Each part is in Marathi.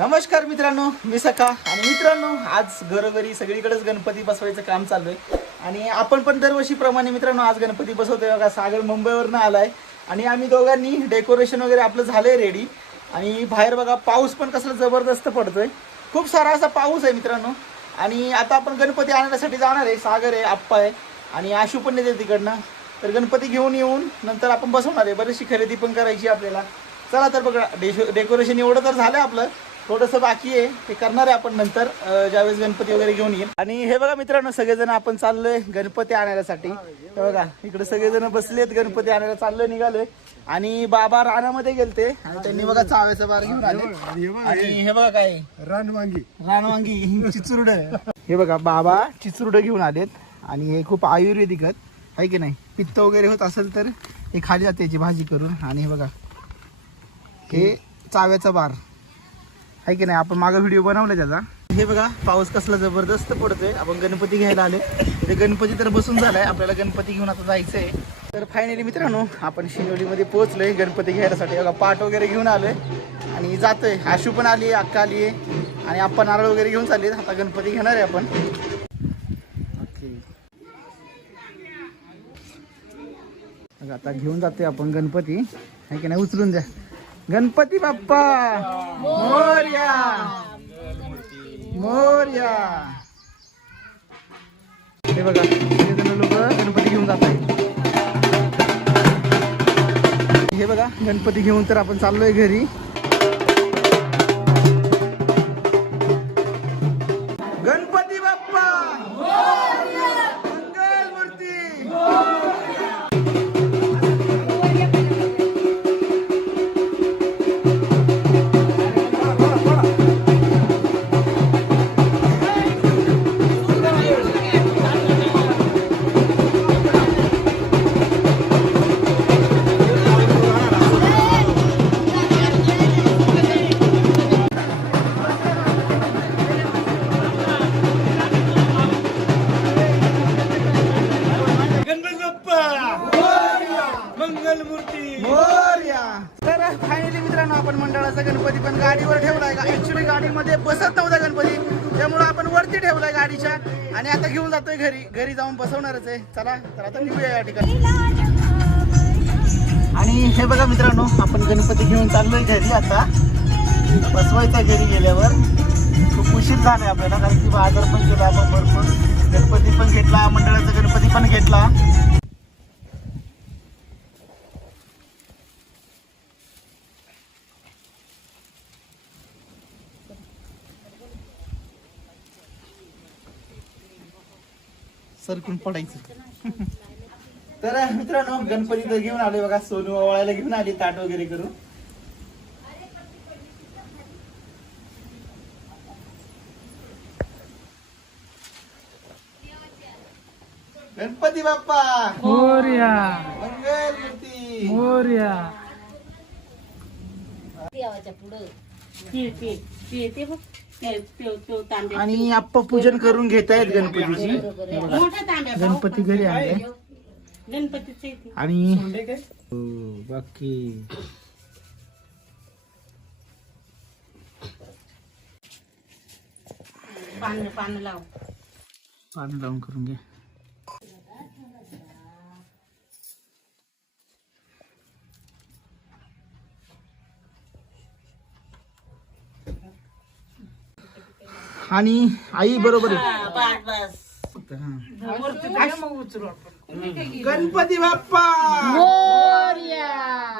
नमस्कार मित्रांनो मी सखा. आणि मित्रांनो आज घरोघरी सगळीकडेच गणपती बसवायचं काम चालू आहे. आणि आपण पण दरवर्षीप्रमाणे मित्रांनो आज गणपती बसवतोय बघा. सागर मुंबईवरनं आलाय. आणि आम्ही दोघांनी डेकोरेशन वगैरे आपलं झालंय रेडी आणि बाहेर बघा पाऊस पण कसला जबरदस्त पडतोय. खूप सारा असा पाऊस आहे मित्रांनो. आणि आता आपण गणपती आणण्यासाठी जाणार आहे. सागर आहे आप्पा आहे. आणि आशू पण येते तिकडनं. तर गणपती घेऊन येऊन नंतर आपण बसवणार आहे. बरीचशी खरेदी पण करायची आपल्याला. चला तर बघा डेशो डेकोरेशन एवढं तर झालं आपलं. थोडंसं बाकी आहे. ते करणार आहे आपण नंतर. ज्यावेळेस गणपती वगैरे घेऊन येईल. आणि हे बघा मित्रांनो सगळेजण आपण चाललोय गणपती आणायसाठी हे बघा इकडे सगळेजण बसलेत गणपती आणायला चाललोय निघालोय. आणि बाबा रानामध्ये गेलते. आणि त्यांनी बघा चाव्याचा बार घेऊन आले. आणि हे बघा काय. रानवांगी. रानवांगी चिचुरड. हे बघा बाबा चिचुरड घेऊन आलेत. आणि हे खूप आयुर्वेदिक आहे की नाही? पित्त वगैरे होत असेल तर हे खाली जाते याची भाजी करून. आणि हे बघा हे चाव्याचा बार. आहे की नाही? आपण मागं व्हिडिओ बनवला त्याचा. हे बघा पाऊस कसला जबरदस्त पडतोय. आपण गणपती घ्यायला आले ते गणपती तर बसून झालाय. आपल्याला गणपती घेऊन आता जायचंय. तर फायनली मित्रांनो आपण शिनोलीमध्ये पोहोचलोय गणपती घ्यायसाठी. बघा पाट वगैरे घेऊन आलोय. आणि जातोय. आशू पण आली अक्का आली आहे आणि आपण नारळ वगैरे घेऊन चालले आता गणपती घेणार आहे आपण. ओके आता घेऊन जातोय आपण गणपती. आहे की नाही? उचलून द्या. गणपती बाप्पा. मोर्या. मोर्या. हे बघा सगळेजण लोक गणपती घेऊन जात आहेत. हे बघा गणपती घेऊन तर आपण चाललोय घरी. तर फायनली मित्रांनो आपण मंडळाचा गणपती पण गाडीवर ठेवलाय का? ऍक्च्युली गाडीमध्ये बसत नव्हता गणपती. त्यामुळे आपण वरती ठेवलाय गाडीच्या. आणि आता घेऊन जातोय घरी. घरी जाऊन बसवणारच आहे. चला तर आता निघूया या ठिकाणी. आणि हे बघा मित्रांनो आपण गणपती घेऊन चाललोय घरी आता. बसवायचा घरी गेल्यावर. खूप उशीर झालाय आपल्याला कारण की बाजार पण केला आपण भरपूर गणपती पण घेतला मंडळाचा गणपती पण घेतला. सरकून पडायचं. तर मित्रांनो गणपती तर घेऊन आले बघा सोनू ओवाळायला घेऊन आली ताट वगैरे करून. गणपती बाप्पा! मोर्या. मंगल मूर्ती! मोर्या. देवाच्या पुढं. ते ते ते ते बघ. ते ते ते तांब्या आणि आप्पा पूजन करून घेत आहेत गणपतीची. बरोबर आहे. मोठा तांब्या भाऊ. गणपती घरी आणले गणपतीचं इथे. आणि हो, बाकी. पान पान लाव. पाणी लावून करून घे. आणि आई बरोबर आहे. हा, बस बस. गणपती बाप्पा! मोर्या.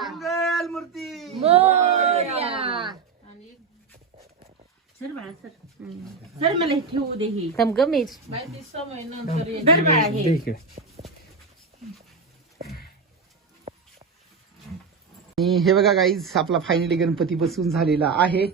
मंगल मूर्ती! मोर्या. सर बाळा सर. सर मला हे ठेवू दे ही. तम गमीच धर बाळा हे आणि हे बघा गाईज आपला फायनली गणपती बसून झालेला आहे.